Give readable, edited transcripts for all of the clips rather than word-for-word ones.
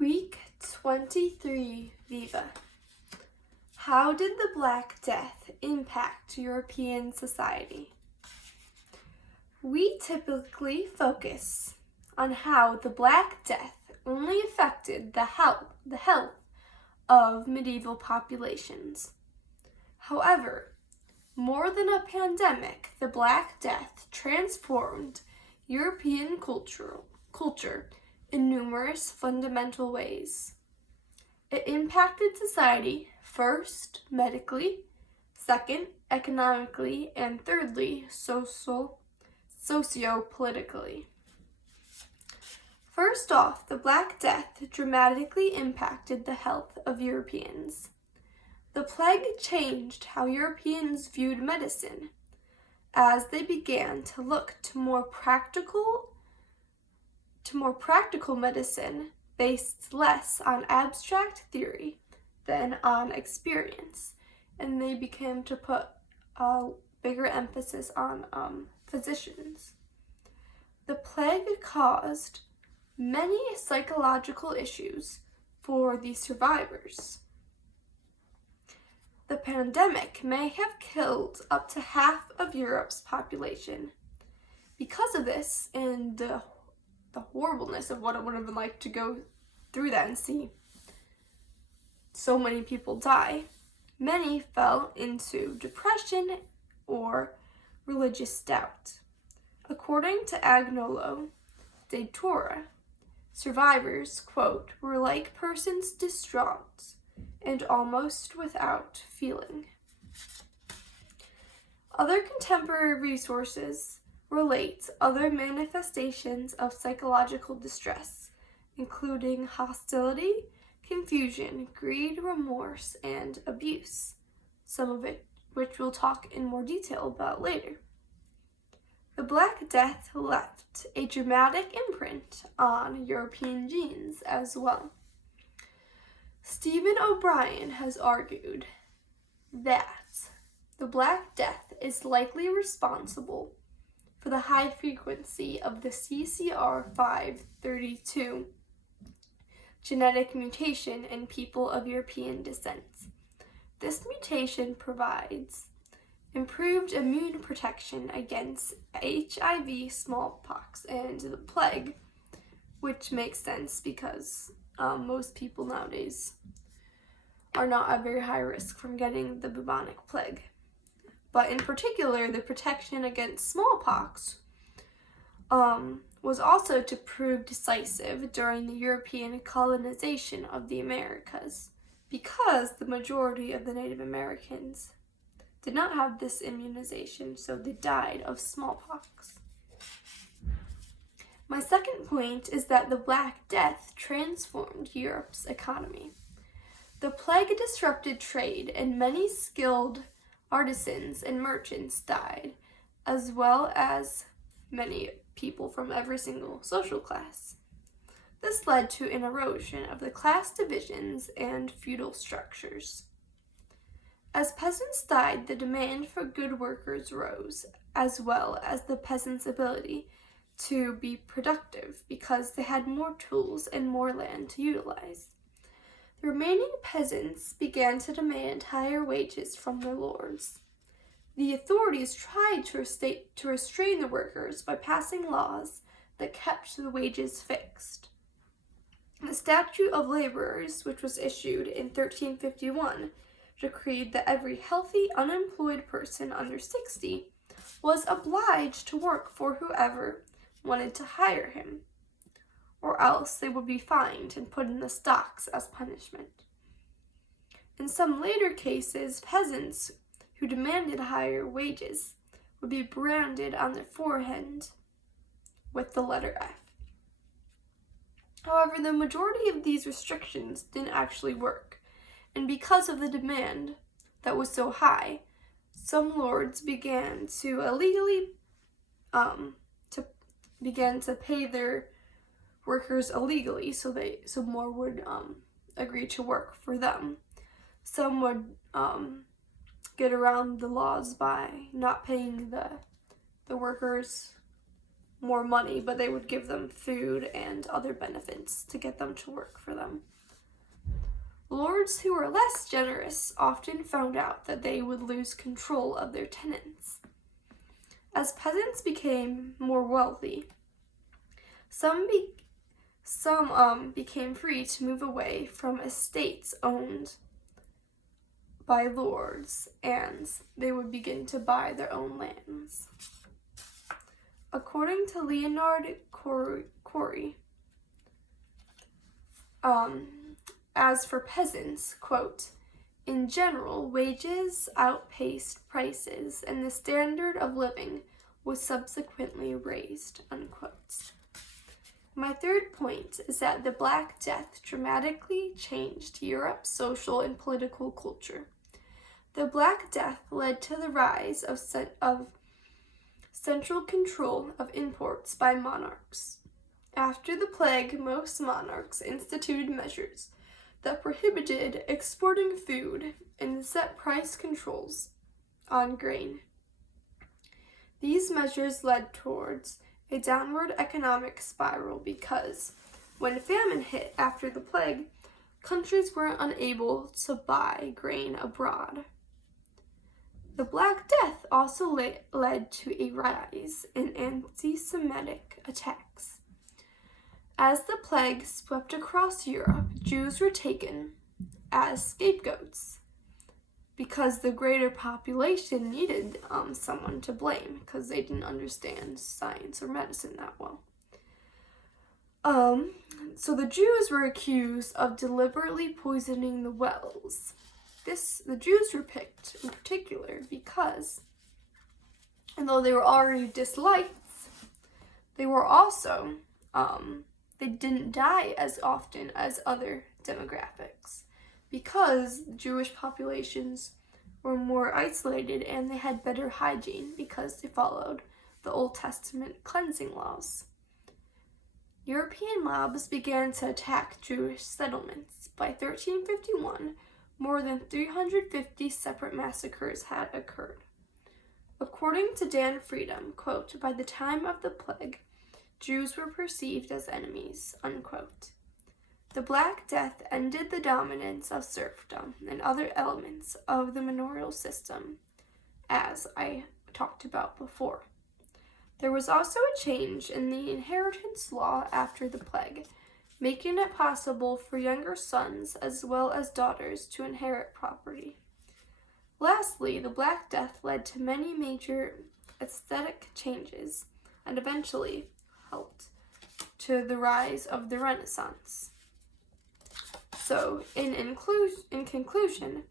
Week 23, Viva. How did the Black Death impact European society? We typically focus on how the Black Death only affected the health of medieval populations. However, more than a pandemic, the Black Death transformed European culture in numerous fundamental ways. It impacted society, first medically, second economically, and thirdly socio-politically. First off, the Black Death dramatically impacted the health of Europeans. The plague changed how Europeans viewed medicine, as they began to look to more practical medicine based less on abstract theory than on experience, and they began to put a bigger emphasis on physicians. The plague caused many psychological issues for the survivors. The pandemic may have killed up to half of Europe's population. Because of this and the horribleness of what it would have been like to go through that and see so many people die, many fell into depression or religious doubt. According to Agnolo de Torre, survivors, quote, were like persons distraught and almost without feeling. Other contemporary resources relate other manifestations of psychological distress, including hostility, confusion, greed, remorse, and abuse, some of it which we'll talk in more detail about later. The Black Death left a dramatic imprint on European genes as well. Stephen O'Brien has argued that the Black Death is likely responsible for the high frequency of the CCR532 genetic mutation in people of European descent. This mutation provides improved immune protection against HIV, smallpox, and the plague, which makes sense because most people nowadays are not at very high risk from getting the bubonic plague. But in particular, the protection against smallpox was also to prove decisive during the European colonization of the Americas, because the majority of the Native Americans did not have this immunization, so they died of smallpox. My second point is that the Black Death transformed Europe's economy. The plague disrupted trade, and many skilled artisans and merchants died, as well as many people from every single social class. This led to an erosion of the class divisions and feudal structures. As peasants died, the demand for good workers rose, as well as the peasants' ability to be productive because they had more tools and more land to utilize. The remaining peasants began to demand higher wages from their lords. The authorities tried to restrain the workers by passing laws that kept the wages fixed. The Statute of Laborers, which was issued in 1351, decreed that every healthy, unemployed person under 60 was obliged to work for whoever wanted to hire him, or else they would be fined and put in the stocks as punishment. In some later cases, peasants who demanded higher wages would be branded on their forehead with the letter F. However, the majority of these restrictions didn't actually work, and because of the demand that was so high, some lords began to illegally pay their workers illegally, so more would agree to work for them. Some would get around the laws by not paying the workers more money, but they would give them food and other benefits to get them to work for them. Lords who were less generous often found out that they would lose control of their tenants. As peasants became more wealthy, some became free to move away from estates owned by lords, and they would begin to buy their own lands. According to Leonard Corey, as for peasants, quote, in general, wages outpaced prices, and the standard of living was subsequently raised, unquote. My third point is that the Black Death dramatically changed Europe's social and political culture. The Black Death led to the rise of central control of imports by monarchs. After the plague, most monarchs instituted measures that prohibited exporting food and set price controls on grain. These measures led towards a downward economic spiral because, when famine hit after the plague, countries were unable to buy grain abroad. The Black Death also led to a rise in anti-Semitic attacks. As the plague swept across Europe, Jews were taken as scapegoats because the greater population needed someone to blame because they didn't understand science or medicine that well. So the Jews were accused of deliberately poisoning the wells. The Jews were picked in particular because, although they were already disliked, they were also, they didn't die as often as other demographics because Jewish populations were more isolated and they had better hygiene because they followed the Old Testament cleansing laws. European mobs began to attack Jewish settlements. By 1351, more than 350 separate massacres had occurred. According to Dan Freedom, quote, by the time of the plague, Jews were perceived as enemies, unquote. The Black Death ended the dominance of serfdom and other elements of the manorial system, as I talked about before. There was also a change in the inheritance law after the plague, making it possible for younger sons as well as daughters to inherit property. Lastly, the Black Death led to many major aesthetic changes and eventually helped to the rise of the Renaissance. So, in conclusion,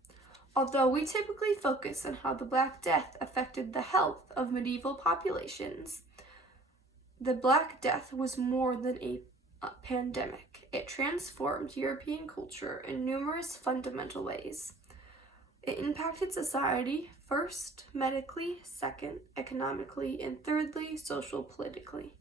although we typically focus on how the Black Death affected the health of medieval populations, the Black Death was more than a pandemic. It transformed European culture in numerous fundamental ways. It impacted society, first medically, second economically, and thirdly social politically.